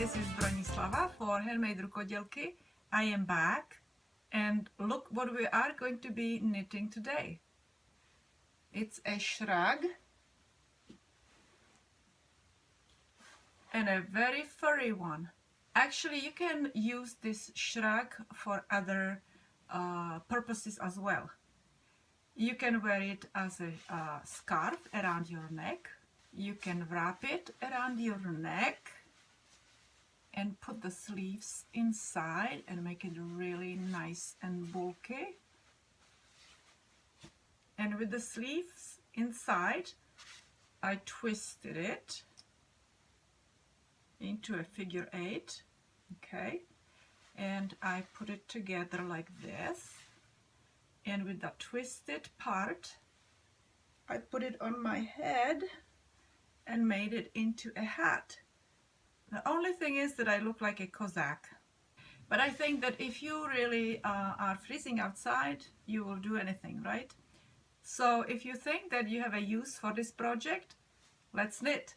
this is Bronislava for HandMadeRukodelky. I am back, and look what we are going to be knitting today. It's a shrug and a very furry one. Actually, you can use this shrug for other purposes as well. You can wear it as a scarf around your neck. You can wrap it around your neck and put the sleeves inside and make it really nice and bulky. And with the sleeves inside, I twisted it into a figure 8, okay, and I put it together like this, and with that twisted part I put it on my head and made it into a hat. The only thing is that I look like a Cossack, but I think that if you really are freezing outside, you will do anything, right? So if you think that you have a use for this project, let's knit.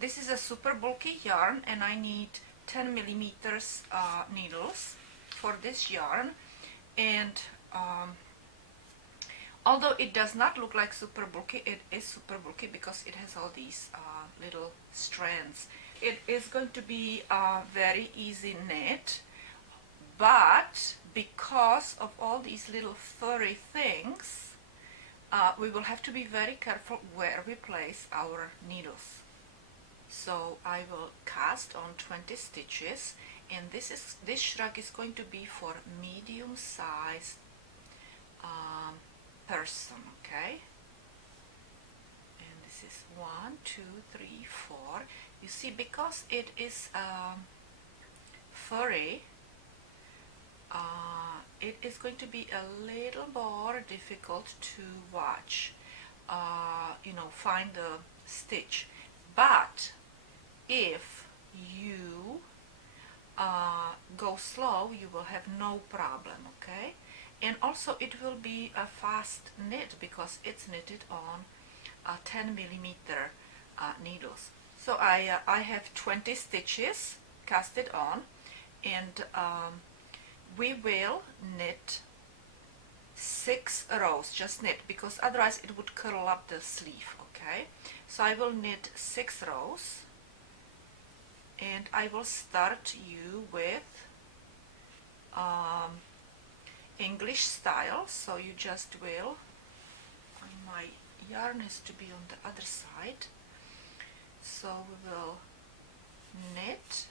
This is a super bulky yarn, and I need 10 millimeters needles for this yarn. And although it does not look like super bulky, it is super bulky because it has all these little strands. It is going to be a very easy knit, but because of all these little furry things, we will have to be very careful where we place our needles. So I will cast on 20 stitches, and this shrug is going to be for medium-sized person, okay? And this is 1, 2, 3, 4. You see, because it is furry, it is going to be a little more difficult to watch, find the stitch. But if you go slow, you will have no problem, okay? And also it will be a fast knit because it's knitted on 10 millimeter needles. So I have 20 stitches casted on, and we will knit 6 rows, just knit, because otherwise it would curl up the sleeve, okay? So I will knit 6 rows, and I will start you with English style. So you just will, my yarn has to be on the other side, so we will knit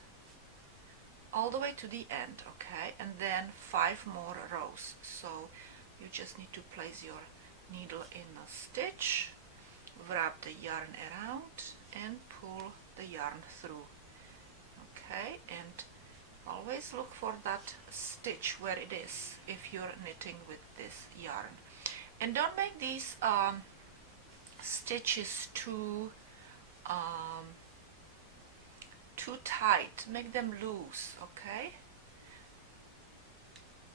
all the way to the end, okay, and then 5 more rows. So you just need to place your needle in a stitch, wrap the yarn around, and pull the yarn through, okay? And always look for that stitch where it is if you're knitting with this yarn. And don't make these stitches too tight. Make them loose, okay?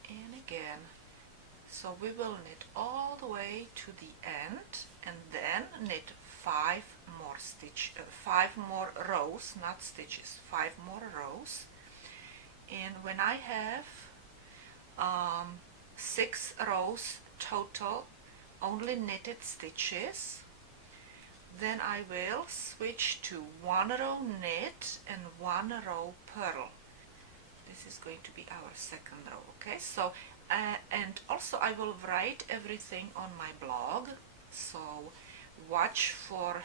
And again, so we will knit all the way to the end, and then knit 5 more rows, not stitches, 5 more rows. And when I have 6 rows total only knitted stitches, then I will switch to 1 row knit and 1 row purl. This is going to be our second row, okay? So and also I will write everything on my blog, so watch for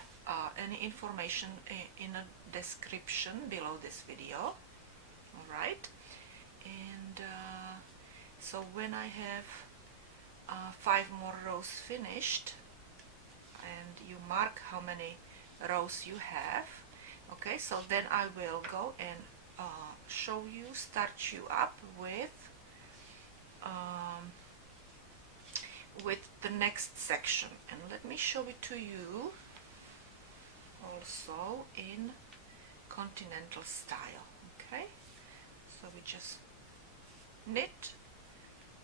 any information in a description below this video. Alright, and so when I have 5 more rows finished, and you mark how many rows you have, okay, so then I will go and start you up with the next section. And let me show it to you also in continental style, okay? So we just knit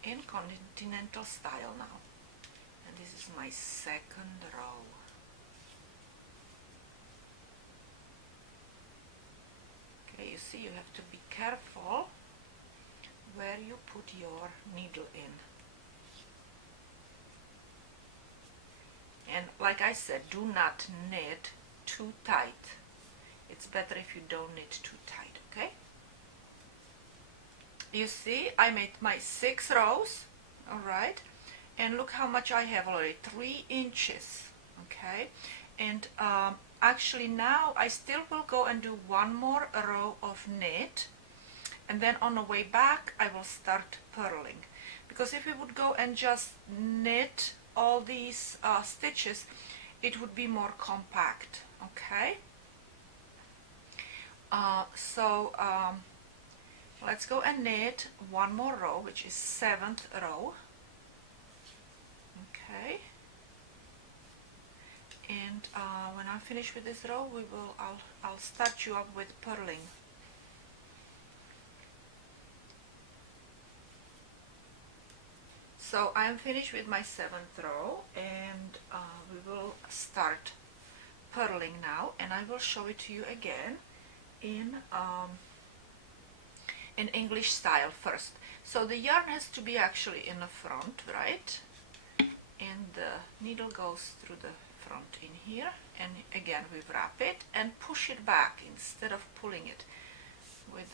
in continental style now, and this is my second row. Okay, you see see, you have to be careful where you put your needle in. And like I said, do not knit too tight. It's better if you don't knit too tight, okay? You see, I made my 6 rows, alright? And look how much I have already, 3 inches, okay? And actually now I still will go and do one more row of knit, and then on the way back I will start purling. Because if we would go and just knit all these stitches, it would be more compact, okay? Let's go and knit one more row, which is 7th row, okay? And when I'm finished with this row, I'll start you up with purling. So I'm finished with my 7th row, and we will start purling now, and I will show it to you again in English style first. So the yarn has to be actually in the front, right? And the needle goes through the front in here, and again we wrap it and push it back instead of pulling it. With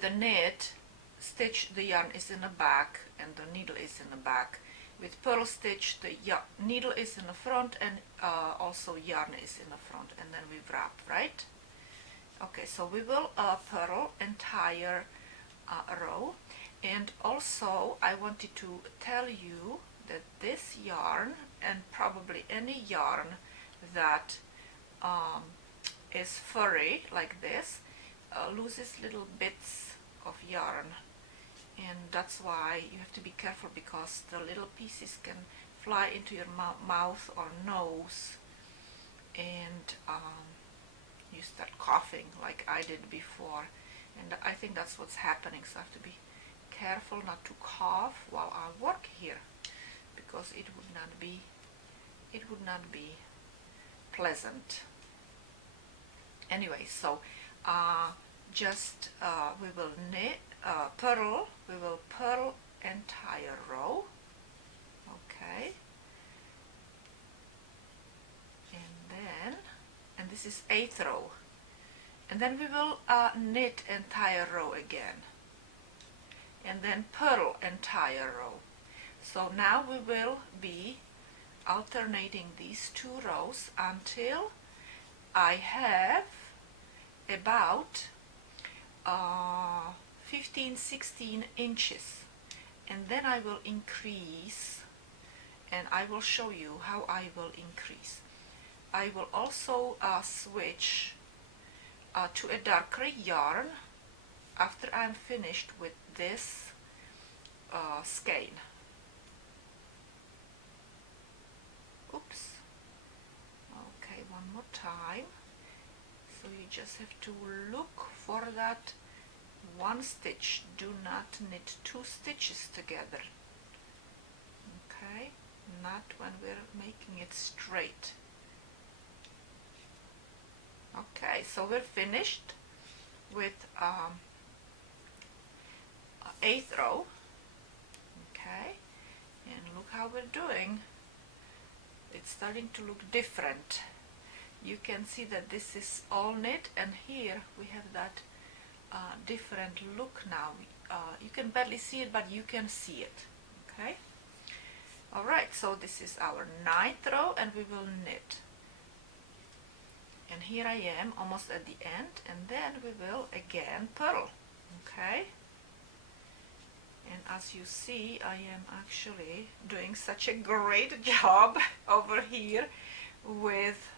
the knit stitch, the yarn is in the back and the needle is in the back. With purl stitch, the needle is in the front and also yarn is in the front, and then we wrap, right? Okay, so we will purl entire row. And also I wanted to tell you that this yarn, and probably any yarn that is furry like this, loses little bits of yarn, and that's why you have to be careful, because the little pieces can fly into your mouth or nose, and you start coughing like I did before, and I think that's what's happening. So I have to be careful not to cough while I work here, because it would not be pleasant. Anyway, so we will knit we will purl entire row, okay, and this is 8th row, and then we will knit entire row again, and then purl entire row. So now we will be alternating these 2 rows until I have about 15-16 inches, and then I will increase, and I will show you how I will increase. I will also switch to a darker yarn after I'm finished with this skein. Oops. Okay, one more time. So you just have to look for that one stitch. Do not knit 2 stitches together. Okay, not when we're making it straight. Okay, so we're finished with 8th row. Okay, and look how we're doing. It's starting to look different. You can see that this is all knit, and here we have that different look now. You can barely see it, but you can see it. Okay. Alright, so this is our 9th row, and we will knit. And here I am almost at the end, and then we will again purl. Okay. And as you see, I am actually doing such a great job over here with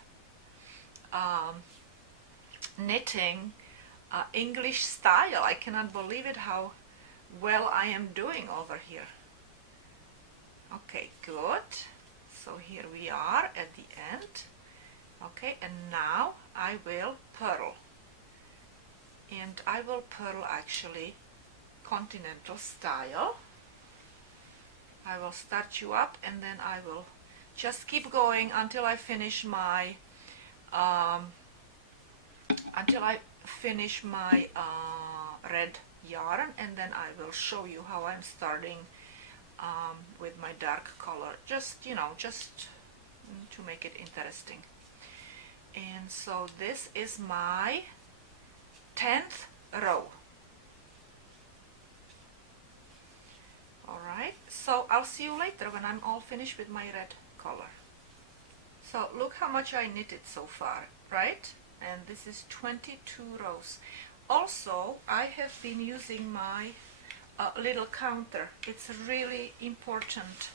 knitting English style. I cannot believe it how well I am doing over here. Okay, good. So here we are at the end. Okay, and now I will purl. And I will purl actually continental style. I will start you up, and then I will just keep going until I finish my until I finish my red yarn, and then I will show you how I'm starting with my dark color, just just to make it interesting. And so this is my 10th row. Alright, so I'll see you later when I'm all finished with my red color. So look how much I knitted so far, right? And this is 22 rows. Also, I have been using my little counter. It's really important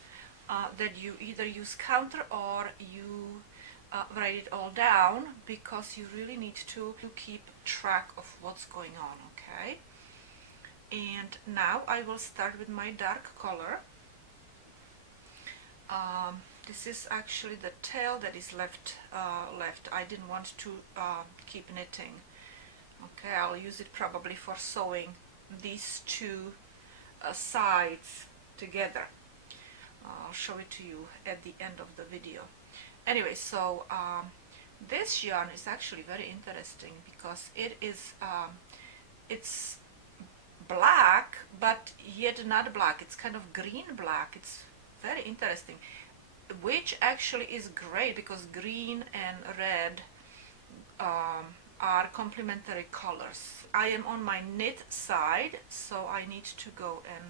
that you either use counter or you write it all down, because you really need to keep track of what's going on, okay? And now I will start with my dark color. This is actually the tail that is left. I didn't want to keep knitting. Okay, I'll use it probably for sewing these two sides together. I'll show it to you at the end of the video. Anyway, so this yarn is actually very interesting because it is it's black, but yet not black. It's kind of green black. It's very interesting, which actually is great because green and red are complementary colors. I am on my knit side, so I need to go and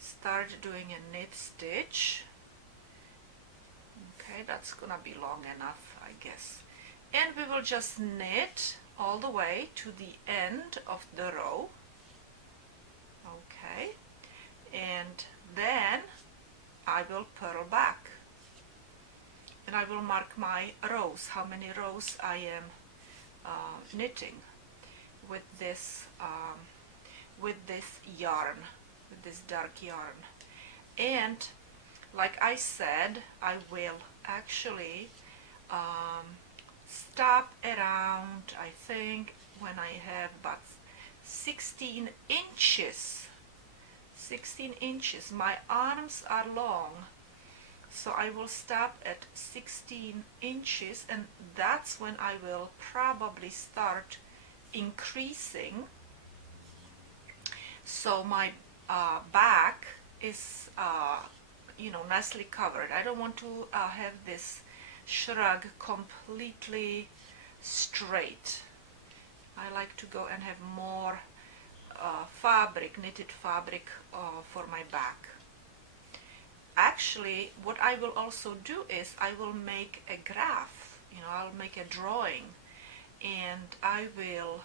start doing a knit stitch. Okay, that's gonna be long enough, I guess. And we will just knit all the way to the end of the row. Okay, and then I will purl back, and I will mark my rows, how many rows I am knitting with this yarn, with this dark yarn. And like I said, I will actually stop around, I think, when I have about 16 inches. 16 inches. My arms are long, so I will stop at 16 inches, and that's when I will probably start increasing. So my back is nicely covered. I don't want to have this shrug completely straight. I like to go and have more fabric, knitted fabric for my back. Actually, what I will also do is I will make a graph, I'll make a drawing, and I will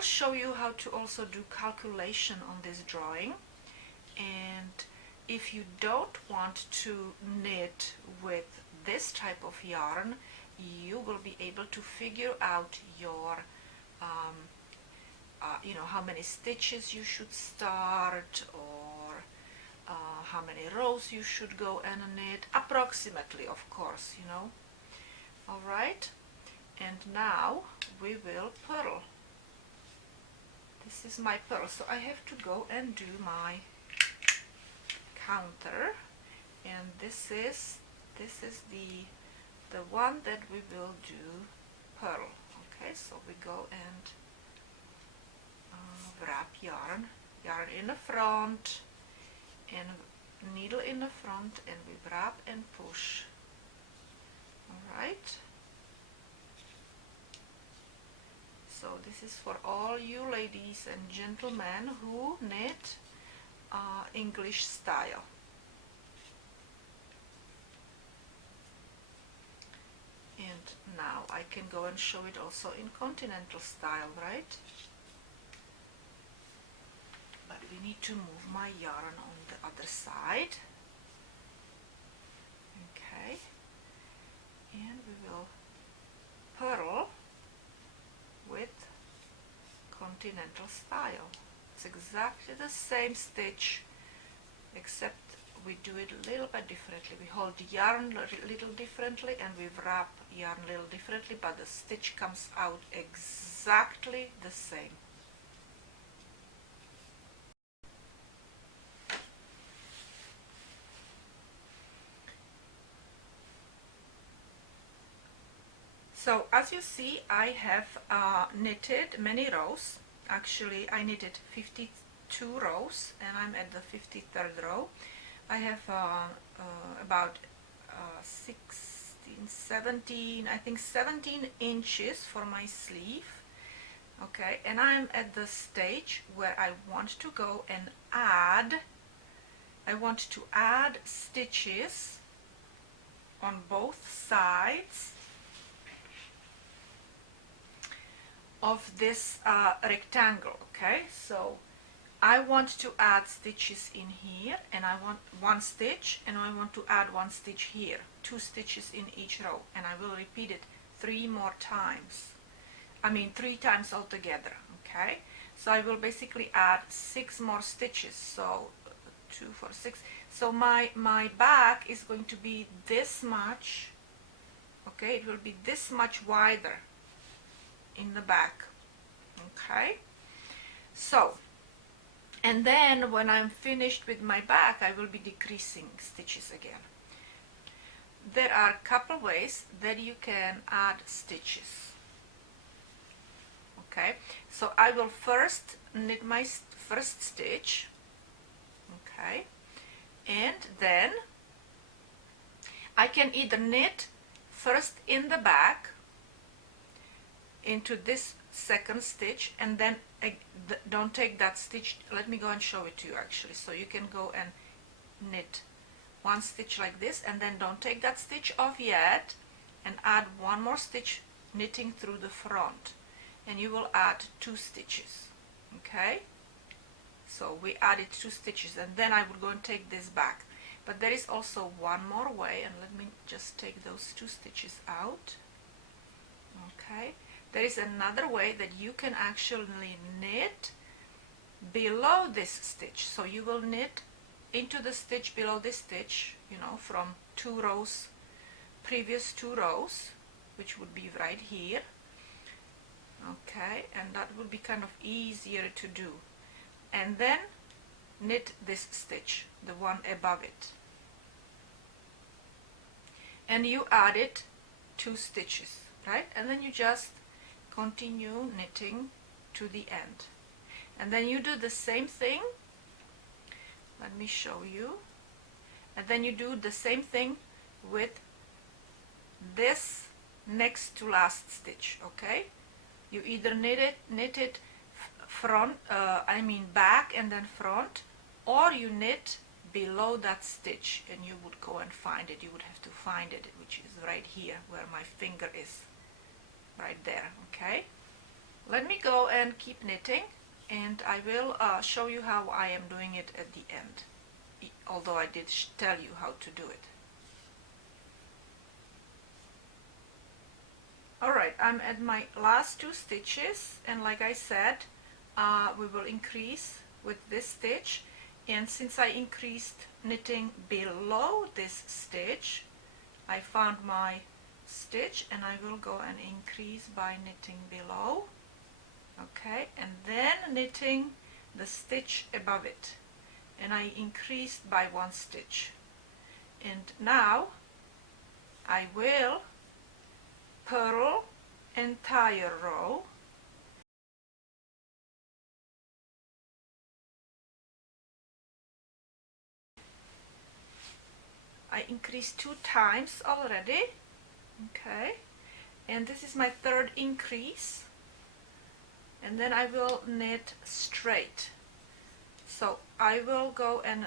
show you how to also do calculation on this drawing. And if you don't want to knit with this type of yarn, you will be able to figure out your how many stitches you should start, or how many rows you should go and knit, approximately, of course, Alright, and now we will purl. This is my purl, so I have to go and do my counter, and this is the one that we will do purl. Okay, so we go and wrap yarn in the front, and needle in the front, and we wrap and push. Alright, so this is for all you ladies and gentlemen who knit English style. And now I can go and show it also in continental style, right? But we need to move my yarn on the other side. Okay, and we will purl with continental style. It's exactly the same stitch, except we do it a little bit differently. We hold the yarn a little differently, and we wrap yarn a little differently, but the stitch comes out exactly the same. So as you see, I have knitted many rows. Actually, I knitted 52 rows and I'm at the 53rd row. I have about 16, 17, I think 17 inches for my sleeve. Okay, and I'm at the stage where I want to go and add, I want to add stitches on both sides of this rectangle. Okay, so I want to add stitches in here, and I want one stitch, and I want to add one stitch here, 2 stitches in each row, and I will repeat it 3 more times. I mean 3 times altogether. Okay, so I will basically add 6 more stitches, so 2, 4, 6. So my back is going to be this much. Okay, it will be this much wider in the back. Okay, so, and then when I'm finished with my back, I will be decreasing stitches again. There are a couple ways that you can add stitches. Okay, so I will first knit my first stitch. Okay, and then I can either knit first in the back into this second stitch, and then don't take that stitch. Let me go and show it to you actually. So you can go and knit one stitch like this, and then don't take that stitch off yet, and add one more stitch knitting through the front, and you will add 2 stitches. Okay, so we added 2 stitches, and then I would go and take this back. But there is also one more way, and let me just take those 2 stitches out. Okay, there is another way that you can actually knit below this stitch. So you will knit into the stitch below this stitch, you know, from 2 rows, previous 2 rows, which would be right here. Okay, and that would be kind of easier to do. And then knit this stitch, the one above it, and you added 2 stitches, right? And then you just continue knitting to the end, and then you do the same thing. Let me show you. And then you do the same thing with this next to last stitch. Okay, you either knit it front, back and then front, or you knit below that stitch, and you would go and find it. You would have to find it, which is right here where my finger is, right there. Okay, let me go and keep knitting, and I will show you how I am doing it at the end, although I did tell you how to do it. Alright, I'm at my last 2 stitches, and like I said, we will increase with this stitch, and since I increased knitting below this stitch, I found my stitch, and I will go and increase by knitting below. Okay, and then knitting the stitch above it, and I increased by 1 stitch. And now I will purl entire row, I increased 2 times already. Okay, and this is my 3rd increase, and then I will knit straight. So I will go and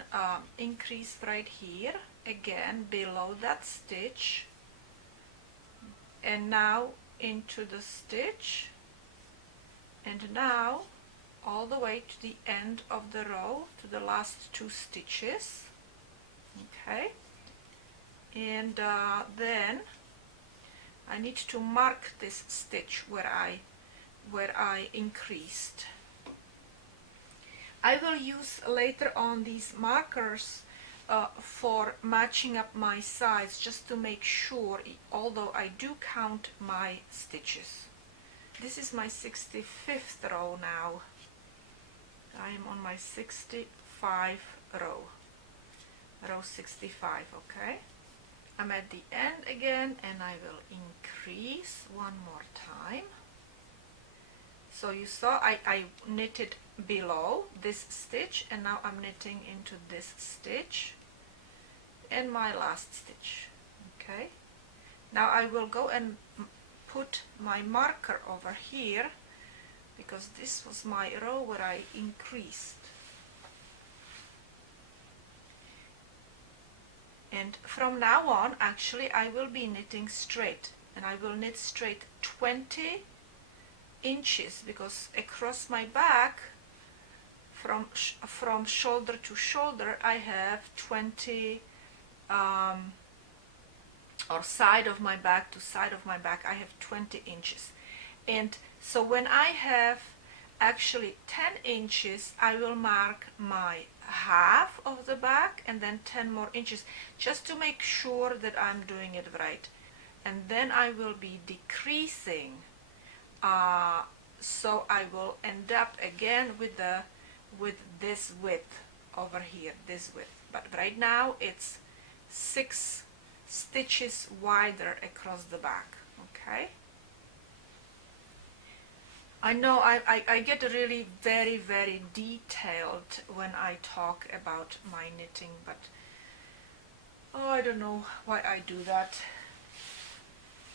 increase right here again below that stitch, and now into the stitch, and now all the way to the end of the row, to the last 2 stitches. Okay, and then I need to mark this stitch where I increased. I will use later on these markers for matching up my sides, just to make sure, although I do count my stitches. This is my 65th row now. I am on my 65 row, row 65. Okay, I'm at the end again, and I will increase one more time. So you saw I knitted below this stitch, and now I'm knitting into this stitch and my last stitch. Okay, now I will go and put my marker over here, because this was my row where I increased. And from now on, actually, I will be knitting straight, and I will knit straight 20 inches, because across my back, from shoulder to shoulder, I have 20, or side of my back to side of my back, I have 20 inches. And so when I have actually 10 inches, I will mark my half of the back and then 10 more inches, just to make sure that I'm doing it right. And then I will be decreasing, so I will end up again with this width over here, this width. But right now it's 6 stitches wider across the back. Okay, I know I get really very detailed when I talk about my knitting, but oh, I don't know why I do that.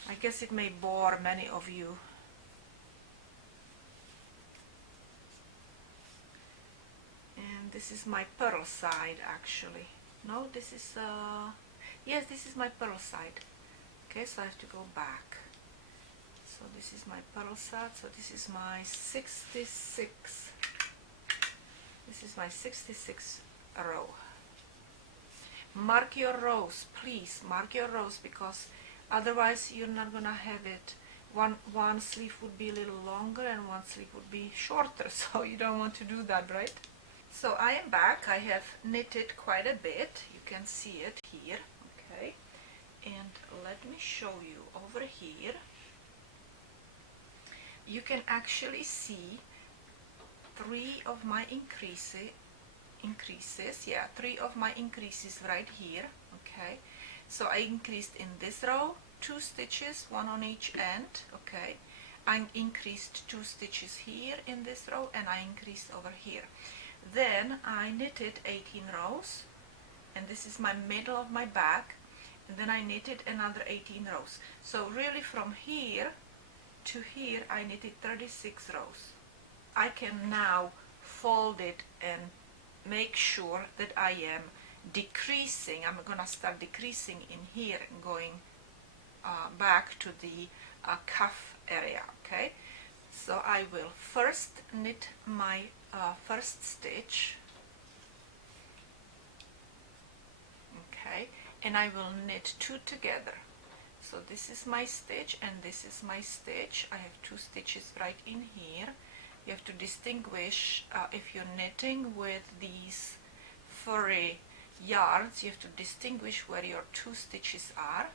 I guess it may bore many of you. And this is my purl side, actually. No, this is yes, this is my purl side. Okay, so I have to go back. So this is my purl side, so this is my 66. This is my 66 row. Mark your rows, please, mark your rows, because otherwise you're not gonna have it. One sleeve would be a little longer and one sleeve would be shorter, so you don't want to do that, right? So I am back. I have knitted quite a bit. You can see it here. Okay, and let me show you over here. You can actually see 3 of my increases. Yeah, 3 of my increases right here. Okay, so I increased in this row 2 stitches, 1 on each end. Okay, I increased 2 stitches here in this row, and I increased over here. Then I knitted 18 rows, and this is my middle of my back, and then I knitted another 18 rows. So really from here to here I knitted 36 rows. I can now fold it and make sure that I am decreasing. I'm gonna start decreasing in here and going back to the cuff area. Okay, so I will first knit my first stitch. Okay, and I will knit 2 together. So this is my stitch and this is my stitch. I have 2 stitches right in here. You have to distinguish, if you're knitting with these furry yards, you have to distinguish where your 2 stitches are,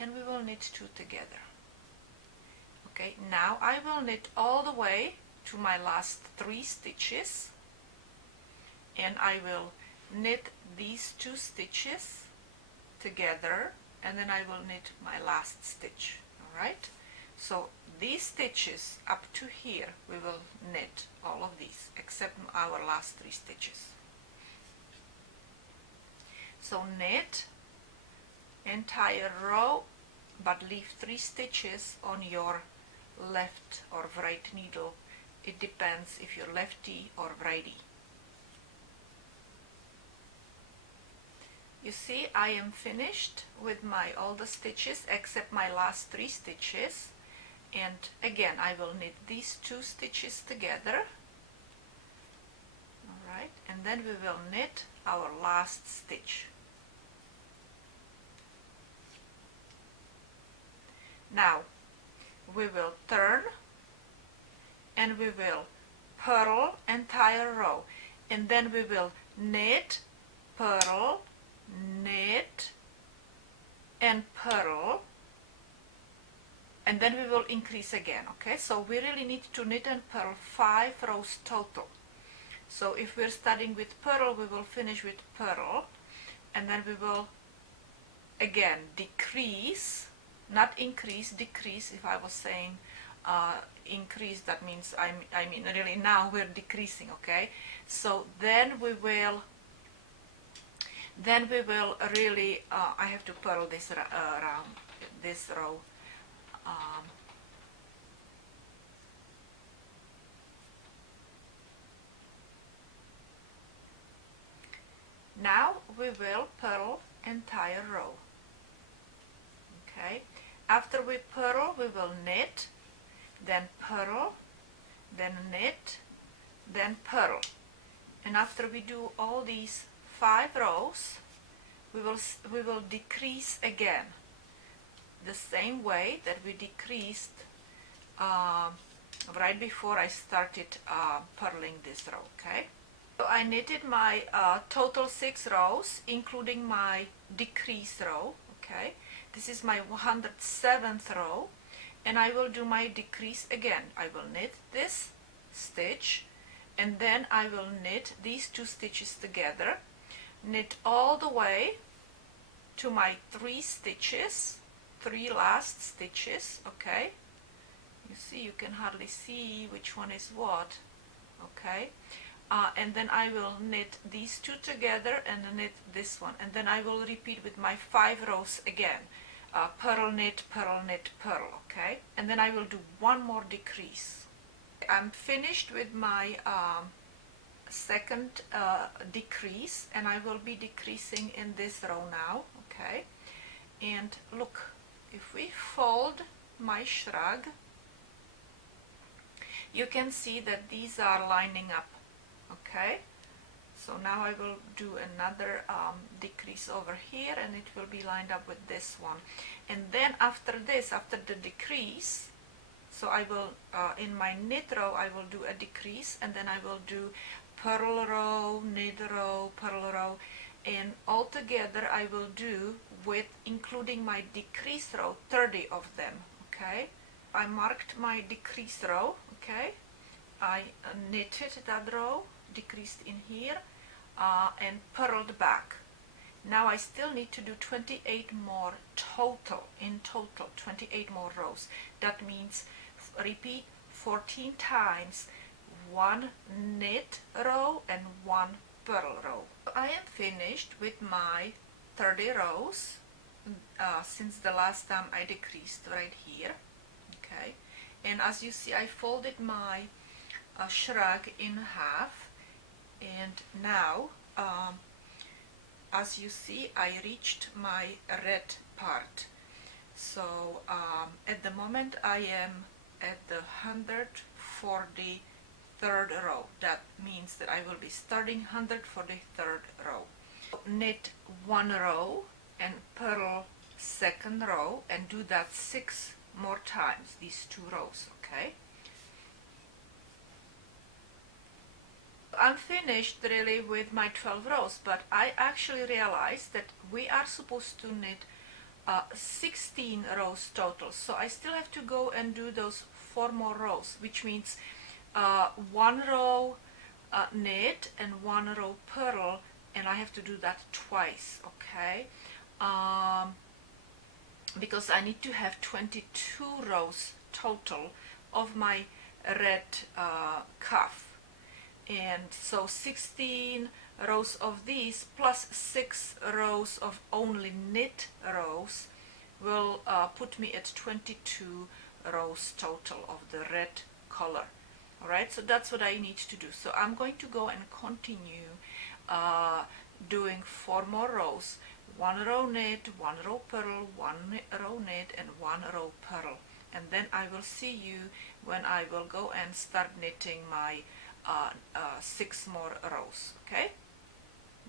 and we will knit 2 together. Okay, now I will knit all the way to my last 3 stitches, and I will knit these 2 stitches together, and then I will knit my last stitch. All right, so these stitches up to here we will knit all of these except our last 3 stitches. So knit entire row, but leave 3 stitches on your left or right needle. It depends if you're lefty or righty. You see, I am finished with my all the stitches except my last 3 stitches, and again I will knit these 2 stitches together. Alright, and then we will knit our last stitch. Now we will turn and we will purl entire row, and then we will knit, purl, knit and purl, and then we will increase again. Okay, so we really need to knit and purl 5 rows total. So if we're starting with purl, we will finish with purl, and then we will again decrease, not increase, decrease. If I was saying increase, that means I mean really now we're decreasing, okay? So then we will really I have to purl this around this row. Now we will purl entire row. Okay, after we purl, we will knit, then purl, then knit, then purl. And after we do all these 5 rows, we will decrease again, the same way that we decreased right before I started purling this row. Okay, so I knitted my total 6 rows, including my decrease row. Okay, this is my 107th row, and I will do my decrease again. I will knit this stitch, and then I will knit these 2 stitches together, knit all the way to my 3 stitches, 3 last stitches. Okay, you see, you can hardly see which one is what. Okay, and then I will knit these 2 together and knit this one, and then I will repeat with my 5 rows again. Purl, knit, purl, knit, purl. Okay, and then I will do one more decrease. I'm finished with my second decrease, and I will be decreasing in this row now. Okay, and look, if we fold my shrug, you can see that these are lining up. Okay, so now I will do another decrease over here, and it will be lined up with this one. And then after this, after the decrease, so I will in my knit row I will do a decrease, and then I will do purl row, knit row, purl row, and altogether I will do, with including my decrease row, 30 of them. Okay, I marked my decrease row. Okay, I knitted that row, decreased in here, and purled back. Now I still need to do 28 more total, in total 28 more rows. That means repeat 14 times, 1 knit row and 1 purl row. I am finished with my 30 rows since the last time I decreased right here. Okay, and as you see, I folded my shrug in half, and now as you see, I reached my red part. So at the moment I am at the 143rd row. That means that I will be starting 143rd row. Knit 1 row and purl 2nd row, and do that 6 more times, these 2 rows. Okay, I'm finished really with my 12 rows, but I actually realized that we are supposed to knit 16 rows total, so I still have to go and do those 4 more rows, which means 1 row knit and 1 row purl, and I have to do that twice. Okay, because I need to have 22 rows total of my red cuff. And so 16 rows of these plus 6 rows of only knit rows will put me at 22 rows total of the red color. Alright, so that's what I need to do. So I'm going to go and continue doing 4 more rows. 1 row knit, 1 row purl, 1 row knit, and 1 row purl. And then I will see you when I will go and start knitting my 6 more rows. Okay,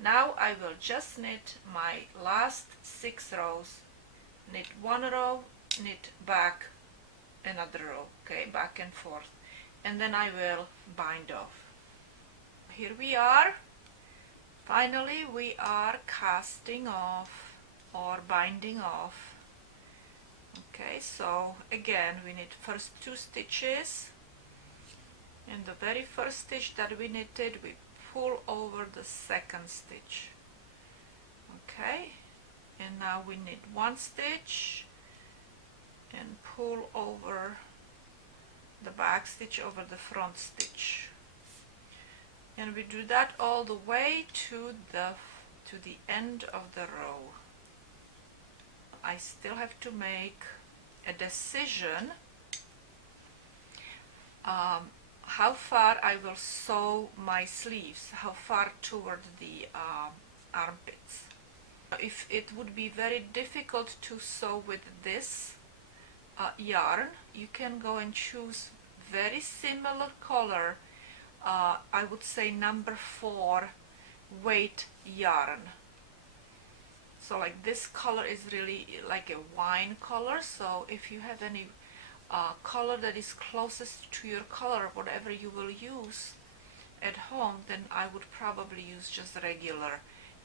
now I will just knit my last 6 rows, knit 1 row, knit back another row. Okay, back and forth, and then I will bind off. Here we are. Finally we are casting off or binding off. Okay, so again we knit first 2 stitches. In the very first stitch that we knitted, we pull over the 2nd stitch. Okay, and now we knit one stitch and pull over the back stitch over the front stitch, and we do that all the way to the end of the row. I still have to make a decision how far I will sew my sleeves, how far toward the armpits. If it would be very difficult to sew with this yarn, you can go and choose very similar color, I would say number 4 weight yarn. So like this color is really like a wine color, so if you have any color that is closest to your color, whatever you will use at home, then I would probably use just regular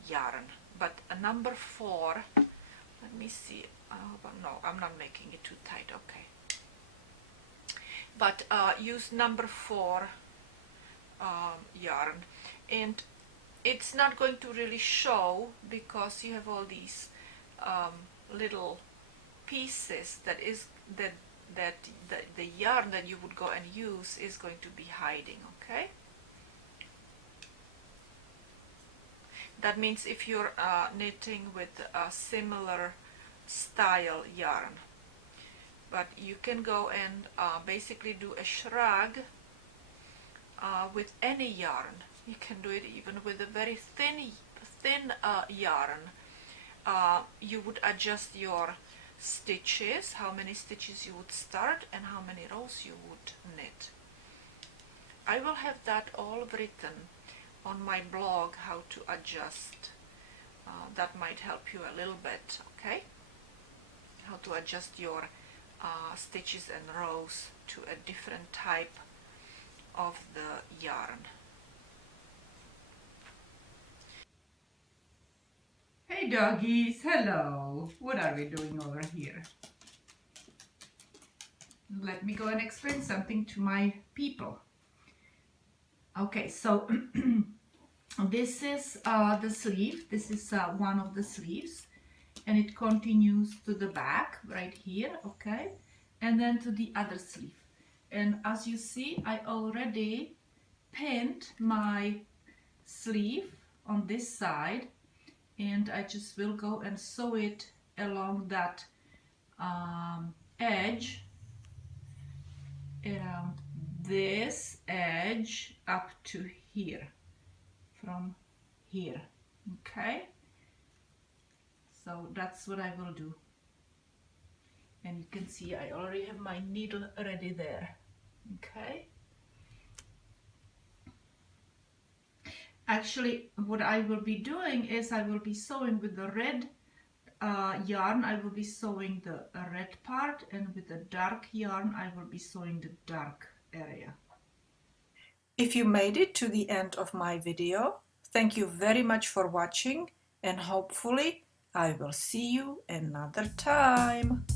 yarn. But a number 4, let me see, no, I'm not making it too tight, okay. But use number 4 yarn, and it's not going to really show because you have all these little pieces that the yarn that you would go and use is going to be hiding, okay? That means if you're knitting with a similar style yarn. But you can go and basically do a shrug with any yarn. You can do it even with a very thin yarn. You would adjust your stitches, how many stitches you would start and how many rows you would knit. I will have that all written on my blog, how to adjust. That might help you a little bit, okay? How to adjust your stitches and rows to a different type of the yarn. Hey doggies, hello. What are we doing over here? Let me go and explain something to my people. Okay, so this is the sleeve. This is one of the sleeves, and it continues to the back right here, okay, and then to the other sleeve. And as you see, I already pinned my sleeve on this side, and I just will go and sew it along that edge, around this edge up to here, from here, okay? So that's what I will do. And you can see I already have my needle ready there, okay? Actually, what I will be doing is I will be sewing with the red yarn, I will be sewing the red part, and with the dark yarn, I will be sewing the dark area. If you made it to the end of my video, thank you very much for watching, and hopefully I will see you another time.